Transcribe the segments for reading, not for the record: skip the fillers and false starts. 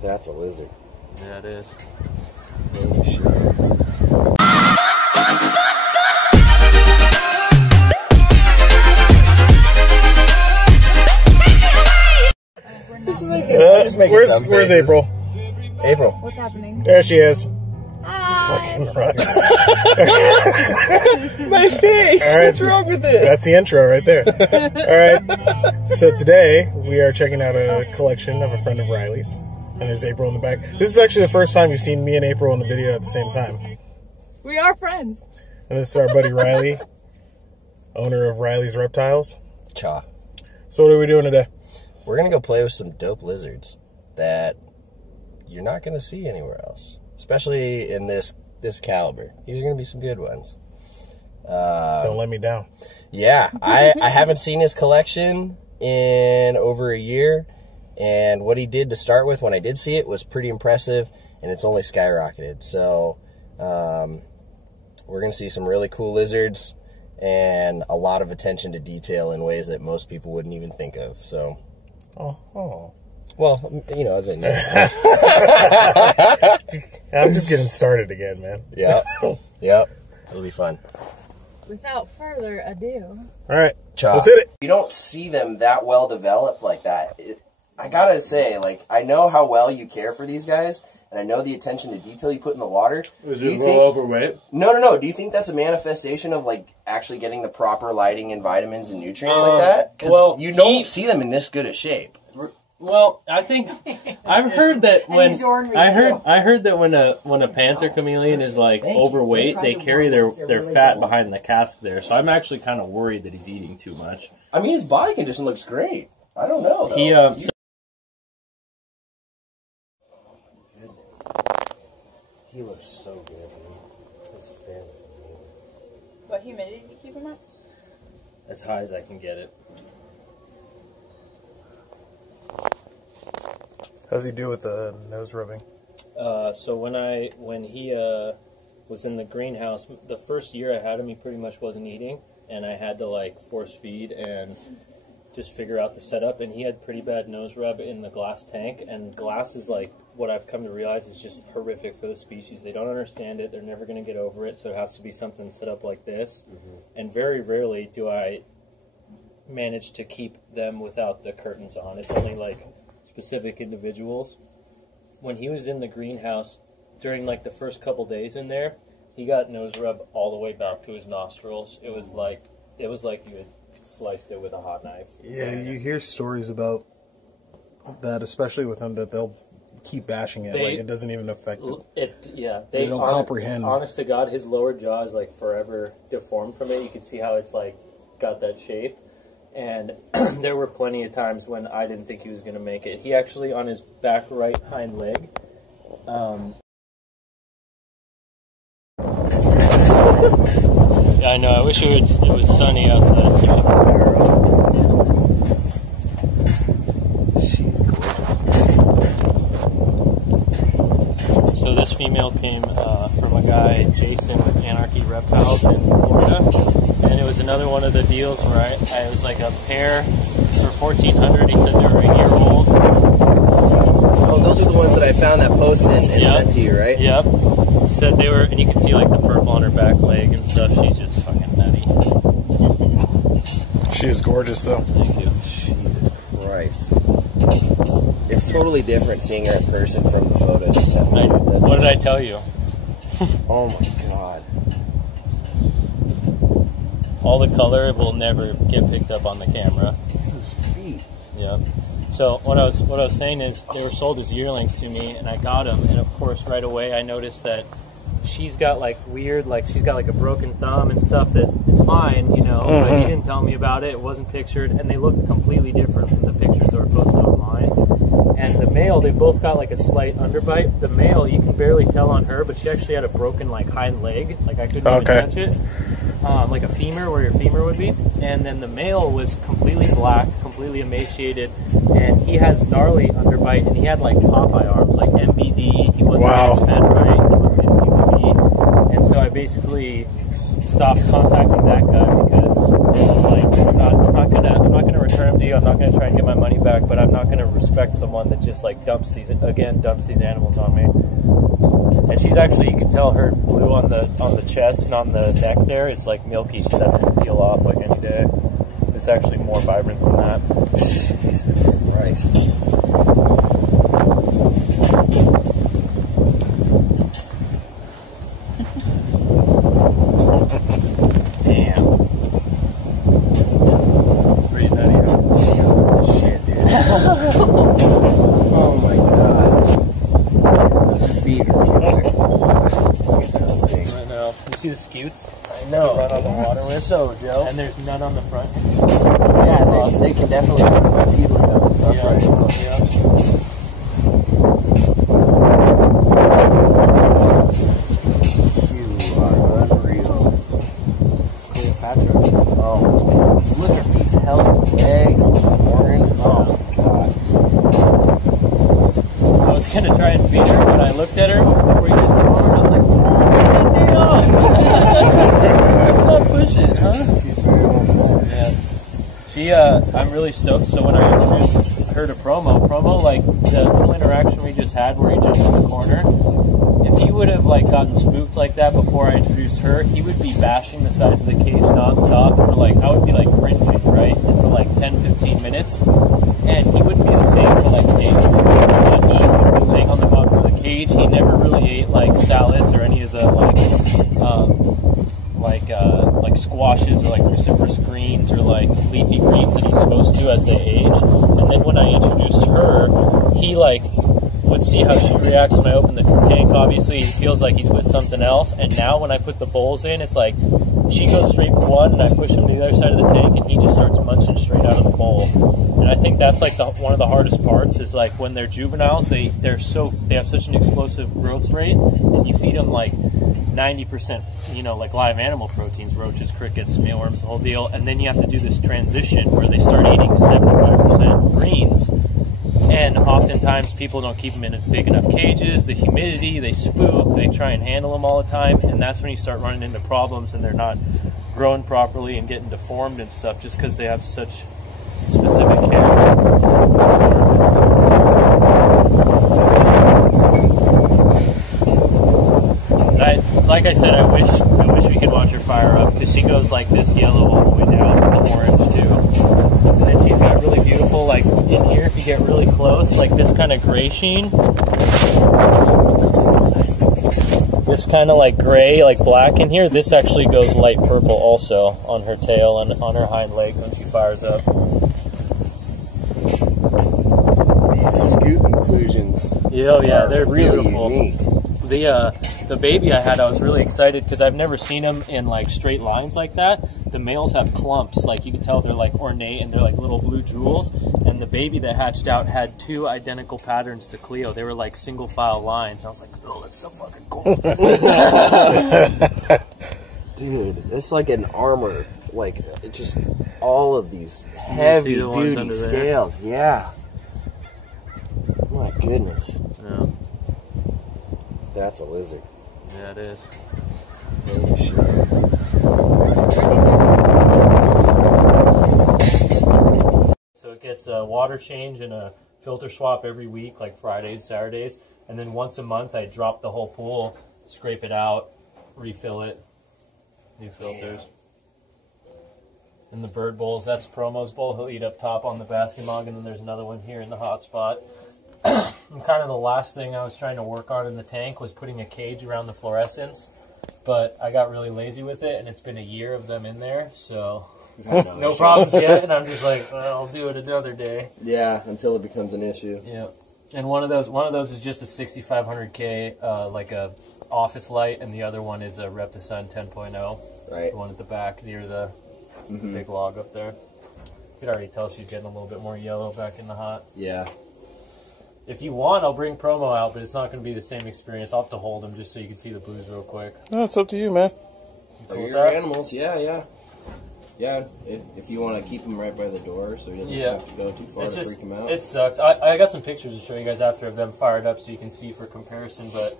That's a lizard. Yeah, it is. Holy shit. Where's April? April. What's happening? There she is. Hi. Fucking right. My face! All right. What's wrong with it? That's the intro right there. All right. So today we are checking out a collection of a friend of Riley's. And there's April in the back. This is actually the first time you've seen me and April in the video at the same time. We are friends. And this is our buddy Riley, owner of Riley's Reptiles. Cha. So what are we doing today? We're going to go play with some dope lizards that you're not going to see anywhere else. Especially in this caliber. These are going to be some good ones. Don't let me down. Yeah, I haven't seen his collection in over a year. And what he did to start with, when I did see it, was pretty impressive. And it's only skyrocketed. So we're going to see some really cool lizards and a lot of attention to detail in ways that most people wouldn't even think of. So, Oh. Well, you know, other than that. I'm just getting started again, man. Yep. Yep. It'll be fun. Without further ado. All right. Chop. Let's hit it. You don't see them that well developed like that. I gotta say, like, I know how well you care for these guys, and I know the attention to detail you put in the water. Is it well overweight? No. Do you think that's a manifestation of, like, actually getting the proper lighting and vitamins and nutrients like that? Because you don't see them in this good a shape. Well, I think I've heard that when I heard that when a panther chameleon is like overweight, they carry their fat behind the casque there. So I'm actually kind of worried that he's eating too much. I mean, his body condition looks great. I don't know though. He looks so good, man. His fin is amazing. What humidity do you keep him at? As high as I can get it. How's he do with the nose rubbing? So when he was in the greenhouse, the first year I had him, he pretty much wasn't eating, and I had to like force feed and just figure out the setup. And he had pretty bad nose rub in the glass tank, and glass is like what I've come to realize is just horrific for the species. They don't understand it. They're never going to get over it. So it has to be something set up like this. And very rarely do I manage to keep them without the curtains on. It's only like specific individuals. When he was in the greenhouse during like the first couple days in there, he got nose rub all the way back to his nostrils. It was like you had sliced it with a hot knife. Yeah, you hear stories about that, especially with them, that they'll keep bashing it. Like it doesn't even affect them. They don't comprehend. Honest to God, his lower jaw is like forever deformed from it. You can see how it's like got that shape. And there were plenty of times when I didn't think he was going to make it. He actually, on his back right hind leg, I know, I wish it was sunny outside. She's gorgeous. So this female came from a guy, Jason, with Anarchy Reptiles in Florida. And it was another one of the deals where I was like a pair for $1,400. He said they were a year old. Oh, those are the ones that I found that post and sent to you, right? Yep. Said they were, and you can see like the purple on her back leg and stuff. She's just fucking nutty. She is gorgeous, though. Thank you. Jesus Christ. It's totally different seeing her in person from the photo you sent me. What did I tell you? Oh my God. All the color will never get picked up on the camera. Yeah. So what I was saying is they were sold as yearlings to me, and I got them, and of course right away I noticed that she's got like weird, like she's got like a broken thumb and stuff that is fine, you know. But he didn't tell me about it. It wasn't pictured, and they looked completely different from the pictures that were posted online. And the male, they both got like a slight underbite. The male, you can barely tell on her, but she actually had a broken like hind leg. Like I couldn't even touch it. Like a femur, where your femur would be. And then the male was completely black, completely emaciated, and he has gnarly underbite, and he had like Popeye arms, like MBD. He wasn't fed right. He wasn't MBD. And so I basically stopped contacting that guy because it's just like I'm not gonna return him to you. I'm not gonna try and get my money back, but I'm not gonna respect someone that just like dumps these animals on me. And she's actually, you can tell her blue on the chest and on the neck there is like milky. That's gonna peel off like any day. It's actually more vibrant than that. Jesus Christ. Oh my god. This fever. I know. You see the scutes? I know. To run on the water with? So, Joe. And there's none on the front. Yeah, they can definitely run peeling up. Yeah. Right. Yeah. You are unreal. It's Cleopatra. Oh, look at these healthy legs. Orange. Oh, God. I was going to try and feed her, but I looked at her before you guys came over, and I was like, oh, good day off. Let's not push it, huh? Yeah. She, I'm really stoked. So when I introduced her to Promo, like, the little interaction we just had where he jumped in the corner, if he would have, like, gotten spooked like that before I introduced her, he would be bashing the sides of the cage nonstop for, like, I would be, like, cringing, right? And for, like, 10, 15 minutes. And he wouldn't be the same for, like, days. He would eat laying on the bottom of the cage. He never really ate, like, salads or any of the, like squashes or, like, cruciferous greens or, like, leafy greens that he's supposed to as they age. And then when I introduced her, he, like, would see how she reacts when I open the tank. Obviously, he feels like he's with something else. And now when I put the bowls in, it's like she goes straight for one, and I push him to the other side of the tank, and he just starts munching straight out of the bowl. And I think that's like one of the hardest parts is like when they're juveniles, they have such an explosive growth rate, and you feed them like 90%, like live animal proteins, roaches, crickets, mealworms, the whole deal. And then you have to do this transition where they start eating 75% greens. And oftentimes people don't keep them in big enough cages, the humidity, they spook, they try and handle them all the time, and that's when you start running into problems and they're not growing properly and getting deformed and stuff just because they have such specific care. Like I said, I wish we could watch her fire up because she goes like this yellow all the way down to orange too. And then she's got really beautiful, like in here, if you get really close, like this kind of gray sheen. This kind of like gray, like black in here. This actually goes light purple also on her tail and on her hind legs when she fires up. These scoop inclusions. Yeah, they're really beautiful. Unique. The baby I had, I was really excited because I've never seen them in like straight lines like that. The males have clumps, like you can tell they're like ornate and they're like little blue jewels. And the baby that hatched out had 2 identical patterns to Cleo. They were like single file lines. I was like, oh, that's so fucking cool. Dude, it's like an armor. Like, it just all of these heavy duty scales. Yeah. My goodness. Yeah. That's a lizard. Yeah, it is. Holy shit. So it gets a water change and a filter swap every week, like Fridays, Saturdays. And then once a month, I drop the whole pool, scrape it out, refill it, new filters. And the bird bowls, that's Promo's bowl. He'll eat up top on the basket mug, and then there's another one here in the hot spot. And kind of the last thing I was trying to work on in the tank was putting a cage around the fluorescents, but I got really lazy with it, and it's been a year of them in there, so no problems yet. And I'm just like, well, I'll do it another day. Yeah, until it becomes an issue. Yeah, and one of those is just a 6500K, like a office light, and the other one is a Reptisun 10.0. Right. The one at the back near the big log up there. You can already tell she's getting a little bit more yellow back in the hot. Yeah. If you want, I'll bring Promo out, but it's not going to be the same experience. I'll have to hold him just so you can see the blues real quick. No, it's up to you, man. Cool your animals, yeah. Yeah, if you want to keep him right by the door so he doesn't have to go too far to freak him out. It sucks. I got some pictures to show you guys after of them fired up so you can see for comparison, but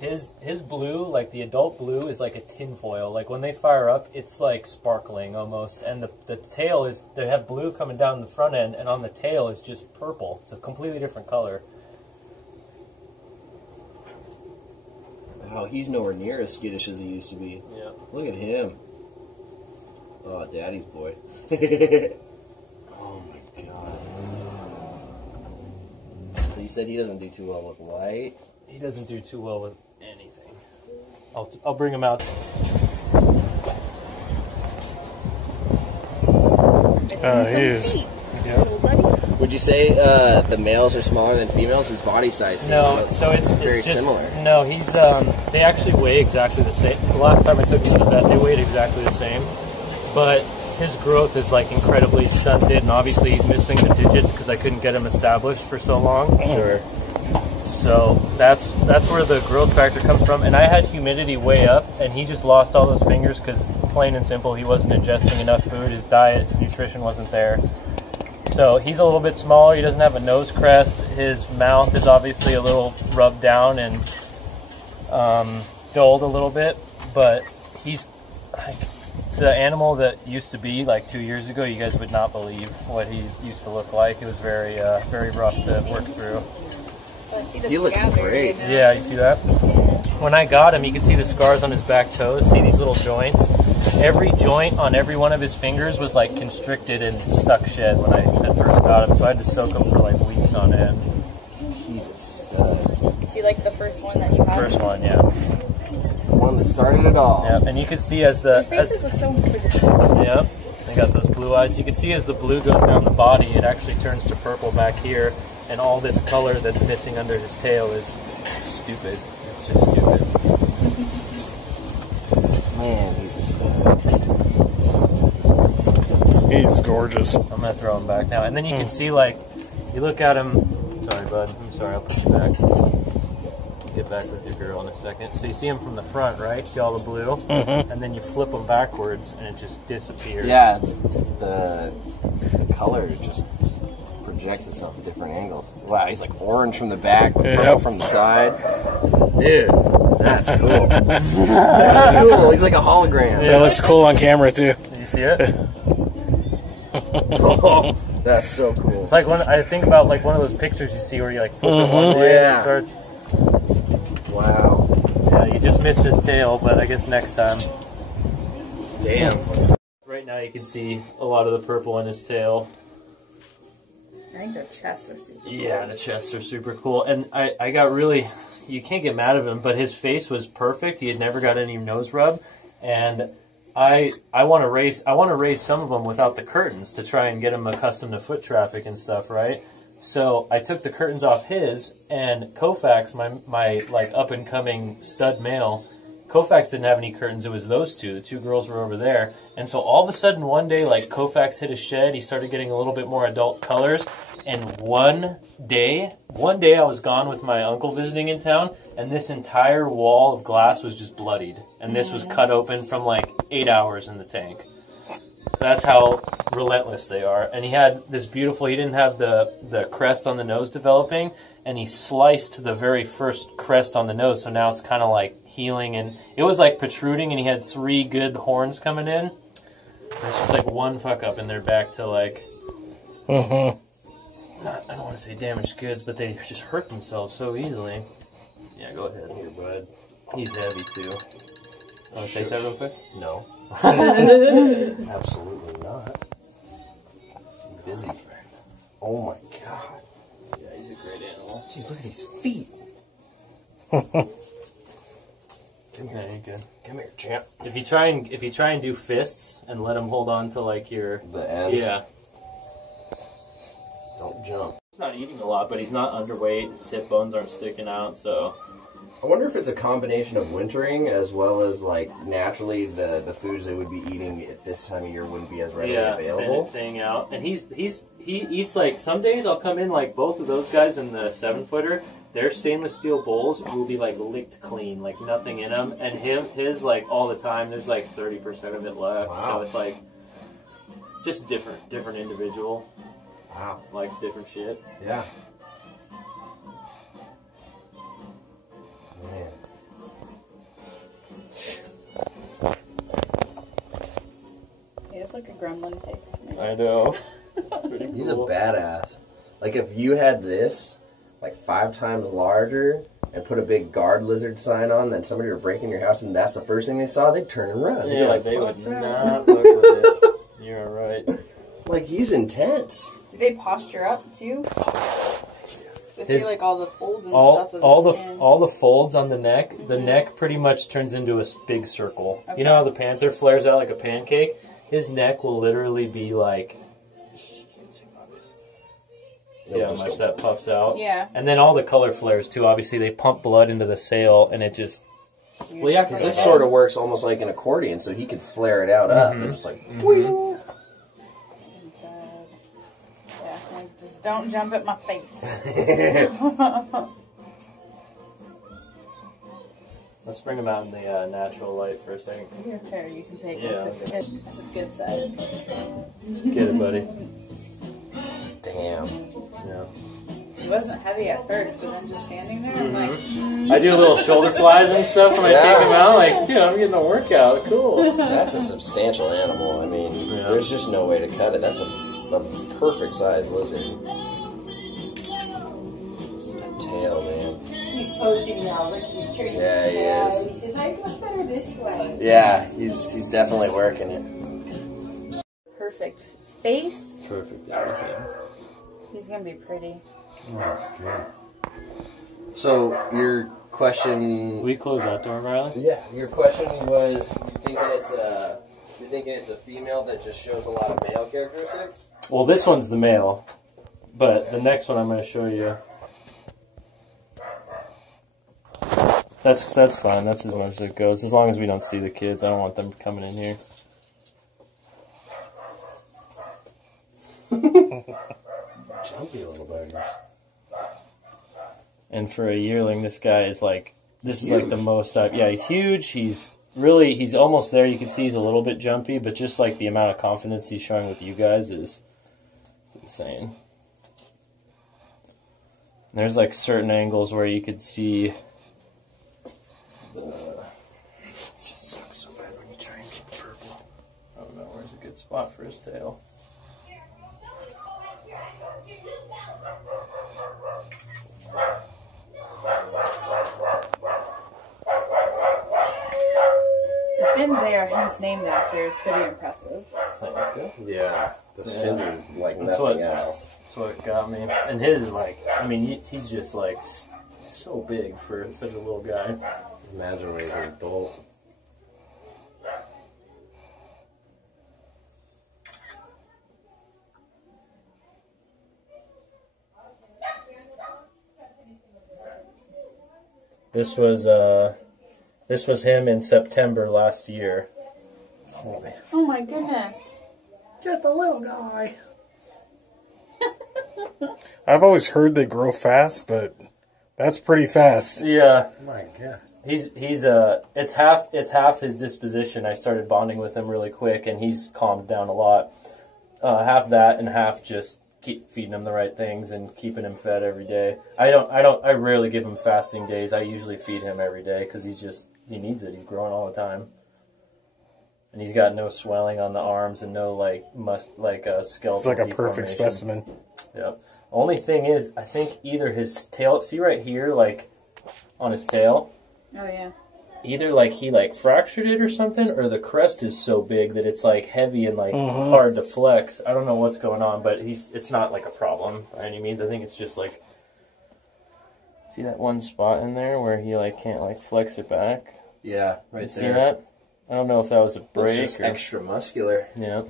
his blue, like the adult blue, is like a tinfoil. Like when they fire up, it's like sparkling almost. And the tail is, they have blue coming down the front end, and on the tail is just purple. It's a completely different color. Wow, he's nowhere near as skittish as he used to be. Yeah. Look at him. Oh, daddy's boy. Oh my god. So you said he doesn't do too well with light? He doesn't do too well with anything. I'll bring him out. He is. Yeah. Would you say the males are smaller than females? His body size seems No, so it's very just, similar. No, he's they actually weigh exactly the same. The last time I took him to the vet, they weighed exactly the same, but his growth is like incredibly stunted, and obviously he's missing the digits because I couldn't get him established for so long. Sure. So that's where the growth factor comes from. And I had humidity way up, and he just lost all those fingers because, plain and simple, he wasn't ingesting enough food. His diet, his nutrition wasn't there. So he's a little bit smaller. He doesn't have a nose crest. His mouth is obviously a little rubbed down and dulled a little bit. But he's like the animal that used to be like 2 years ago. You guys would not believe what he used to look like. It was very rough to work through. He looks great. Yeah, you see that? When I got him, you could see the scars on his back toes. See these little joints? Every joint on every one of his fingers was like constricted and stuck shut when I had first got him, so I had to soak him for like weeks on end. He's a stud. Is he like the first one that you had? First one, yeah. The one that started it all. Yeah, and you could see as the... Their faces look so inquisitive. Yeah, they got those blue eyes. You can see as the blue goes down the body, it actually turns to purple back here, and all this color that's missing under his tail is stupid. It's just stupid. Man, he's a stud. He's gorgeous. I'm gonna throw him back now, and then you can see, like, you look at him. Sorry, bud. I'm sorry. I'll put you back. Get back with your girl in a second. So you see him from the front, right? See all the blue, and then you flip him backwards, and it just disappears. Yeah, the color just projects itself at different angles. Wow, he's like orange from the back, purple from the side. Dude, that's cool. That's cool. He's like a hologram. That looks cool on camera too. Did you see it? Oh, that's so cool. It's like when I think about like one of those pictures you see where you like flip it one way and it starts. Wow. Yeah, you just missed his tail, but I guess next time. Damn. Right now you can see a lot of the purple in his tail. I think their chests are super cool. Yeah, the chests are super cool. And I got really, you can't get mad at him, but his face was perfect. He had never got any nose rub. And I want to raise some of them without the curtains to try and get him accustomed to foot traffic and stuff, right? So I took the curtains off his, and Koufax, my like up and coming stud male, Koufax didn't have any curtains. It was those two. The two girls were over there. And so all of a sudden one day, like Koufax hit a shed. He started getting a little bit more adult colors. And one day I was gone with my uncle visiting in town, and this entire wall of glass was just bloodied. And this was cut open from like 8 hours in the tank. That's how relentless they are. And he had this beautiful, he didn't have the crest on the nose developing, and he sliced the very first crest on the nose, so now it's kind of like healing, and it was like protruding, and he had 3 good horns coming in. It's just like one fuck up, and they're back to like, I don't want to say damaged goods, but they just hurt themselves so easily. Yeah, go ahead. Here, bud. He's heavy, too. Want to take that real quick? No. Absolutely not. I'm busy. Oh my god. Yeah, he's a great animal. Jeez, look at these feet. Come here. Yeah, you're good. Come here, champ. If you try and do fists and let him hold on to like your The ends. yeah. Don't jump. He's not eating a lot, but he's not underweight. His hip bones aren't sticking out, so. I wonder if it's a combination of wintering as well as like naturally the foods they would be eating at this time of year wouldn't be as readily available. Thing out, and he eats like some days I'll come in like both of those guys in the 7-footer. Their stainless steel bowls will be like licked clean, like nothing in them, and his like all the time. There's like 30% of it left, Wow. so it's like just different individual. Wow. Likes different shit. Yeah. Man. gremlin taste to me. I know. He's a badass. Like if you had this, like 5 times larger, and put a big guard lizard sign on, then somebody were breaking your house, and that's the first thing they saw, they'd turn and run. Yeah, like, they would not look with it. You're right. Like, he's intense. Do they posture up too? I see like all the folds and stuff. Of all the folds on the neck. The neck pretty much turns into a big circle. Okay. You know how the panther flares out like a pancake? His neck will literally be like. See how much that puffs out? Yeah. And then all the color flares too. Obviously, they pump blood into the sail, and it just. Well, yeah, because this sort of works almost like an accordion, so he could flare it out up and just like. Boing. Just don't jump at my face. Let's bring him out in the natural light for a second. Your hair, you can take it. This is good side. Get it, buddy. Damn. Yeah. It wasn't heavy at first, but then just standing there, I'm like... I do little shoulder flies and stuff when I take him out. Like, dude, I'm getting a workout. Cool. That's a substantial animal. I mean, there's just no way to cut it. That's a perfect size lizard. That tail, man. He's posing now. Look, he's turning Yeah, his he head. is. He says, I feel better this way. Yeah, he's definitely working it. Perfect face. Perfect everything. He's gonna be pretty. So your question? We close that door, Riley. Yeah, your question was: you're thinking it's a female that just shows a lot of male characteristics? Well, this one's the male, but the next one I'm going to show you. That's fine. That's as much as it goes. As long as we don't see the kids, I don't want them coming in here. Jumpy little buggers. And for a yearling, this guy is like, this is like the most, yeah, he's huge. He's almost there. You can see he's a little bit jumpy, but just like the amount of confidence he's showing with you guys is insane. And there's like certain angles where you could see, it just sucks so bad when you try and get the purple. I don't know, where's a good spot for his tail? The fins they are hence named after is pretty impressive. Thank you. Yeah, those fins are like nothing else. That's what got me. And his is like, I mean, he's just like so big for such a little guy. Imagine when he's an adult. This was him in September last year. Oh, man. Oh my goodness. Just a little guy. I've always heard they grow fast, but that's pretty fast. Yeah. Oh my God. It's half his disposition. I started bonding with him really quick, and he's calmed down a lot. Half that, and half just keep feeding him the right things and keeping him fed every day. I rarely give him fasting days. I usually feed him every day because he needs it. He's growing all the time. And he's got no swelling on the arms and no skeletal. It's like a perfect deformation. specimen. Yep. Only thing is, I think either his tail, see right here, like on his tail. Oh yeah. Either like he fractured it or something, or the crest is so big that it's like heavy and hard to flex. I don't know what's going on, but it's not like a problem by any means. I think it's just like, see that one spot in there where he can't flex it back? Yeah, right You there. see that? I don't know if that was a break It's just or extra muscular. yeah.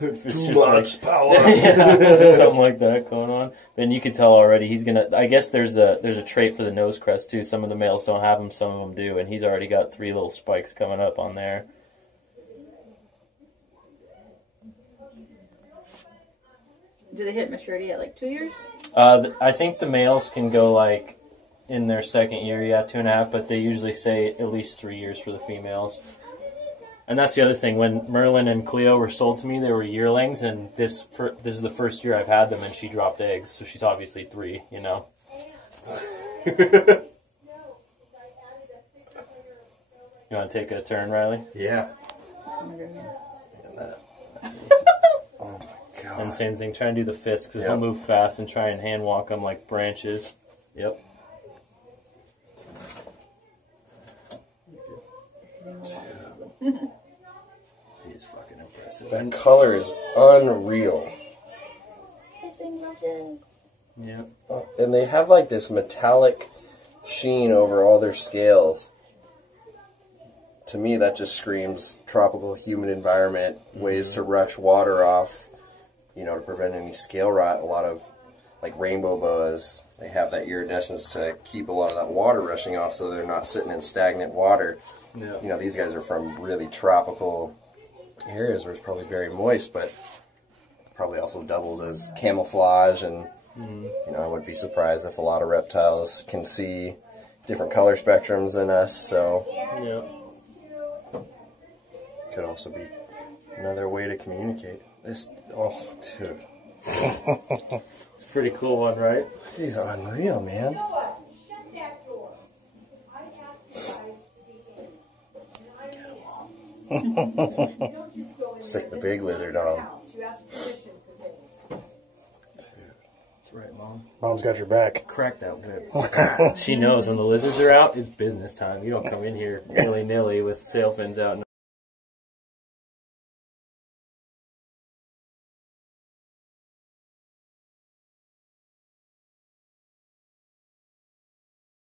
It's Too just much power. yeah, something like that going on. Then you can tell already he's gonna. I guess there's a trait for the nose crest too. Some of the males don't have them, some of them do, and he's already got 3 little spikes coming up on there. Do they hit maturity at 2 years? I think the males can go in their second year, 2.5, but they usually say at least 3 years for the females. And that's the other thing. When Merlin and Cleo were sold to me, they were yearlings, and this is the first year I've had them, and she dropped eggs, so she's obviously 3, you know. You want to take a turn, Riley? Yeah. Oh my goodness. And same thing, try and do the fist, because Yep. he'll move fast and try and hand walk them like branches. Yep. He's fucking impressive. That color is unreal. Yep. And they have like this metallic sheen over all their scales. To me, that just screams tropical humid environment, ways to rush water off, you know, to prevent any scale rot. A lot of, like rainbow boas, they have that iridescence to keep a lot of that water rushing off so they're not sitting in stagnant water. Yeah. You know, these guys are from really tropical areas where it's probably very moist, but probably also doubles as camouflage. And, you know, I wouldn't be surprised if a lot of reptiles can see different color spectrums than us, so... Yep. Could also be another way to communicate. This, oh, dude. It's a pretty cool one, right? These are unreal, man. Stick the big lizard on. That's right, Mom. Mom's got your back. Crack that whip. She knows when the lizards are out, it's business time. You don't come in here willy-nilly with sail fins out.